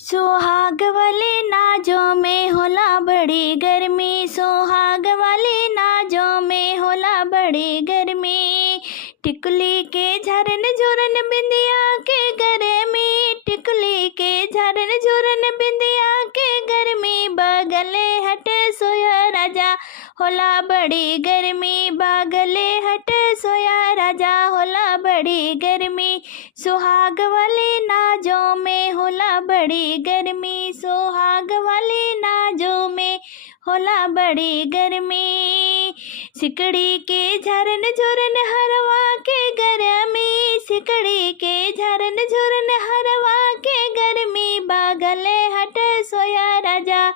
सुहाग वाले नाजों में होला बड़ी गर्मी, सुहाग वाले नाजों में होला बड़ी गर्मी। टिकुली के झरन झुरन बिंदिया के गर्मी, टिकुली के झरन झुरन बिंदिया के गर्मी। बगले हट सोया राजा होला बड़ी गर्मी, बगले हट सोया राजा होला बड़ी गर्मी। सुहाग वाले नाजों में होला बड़ी गर्मी, सुहाग वाले नाजों में होला बड़ी गर्मी। सिकड़ी के झरन झुरन हरवा के गर्मी, सिकड़ी के झरन झुरन हरवा के गर्मी। बागले हट सोया राजा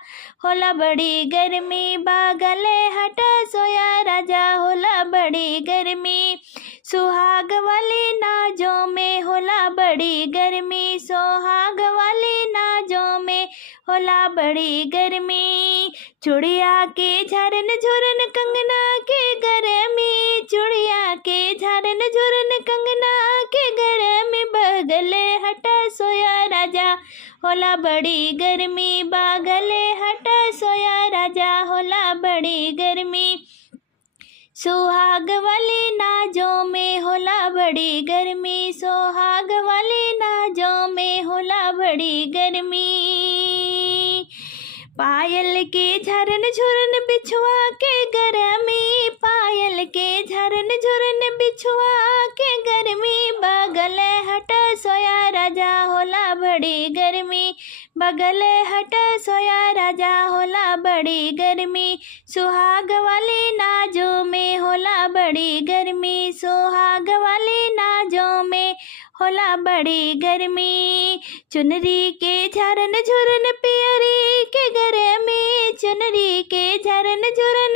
होला बड़ी गर्मी, बागले हट सोया राजा होला बड़ी गर्मी। सुहाग वाले नाजों में होला बड़ी गर्मी, सुहाग वाले नाजों में होला बड़ी गर्मी। चूड़िया के झरन झुरन कंगना के गर्मी, चूड़िया के झरन झुरन कंगना के गर्मी। बगले हटा सोया राजा होला बड़ी गर्मी, बागले हटा सोया राजा होला बड़ी गर्मी। सुहाग वाले नाजों में होला बड़ी गर्मी, सुहाग वाले नाजों में होला बड़ी गर्मी। पायल के झरन झुरन बिछुआ के गर्मी, पायल के झरन झुरन बिछुआ के गर्मी। बगले हट सोया राजा होला बड़ी गर्मी, बगले हट सोया राजा होला बड़ी गर्मी। सुहाग वाले नाजों में होला बड़ी गर्मी, सुहाग वाले नाजों में होला बड़ी गर्मी। चुनरी के झरन झुरन पियरी के गर्मी, चुनरी के झरन झुरन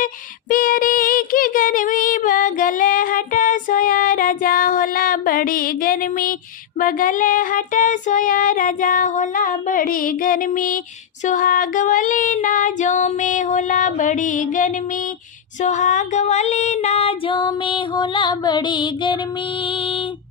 पियरी की गर्मी। बगले हटा सोया राजा होला बड़ी गर्मी, बगले हटा सोया राजा होला बड़ी गर्मी। सुहाग वाले नाजों में होला बड़ी गर्मी, सुहाग वाले नाजों में होला बड़ी गर्मी।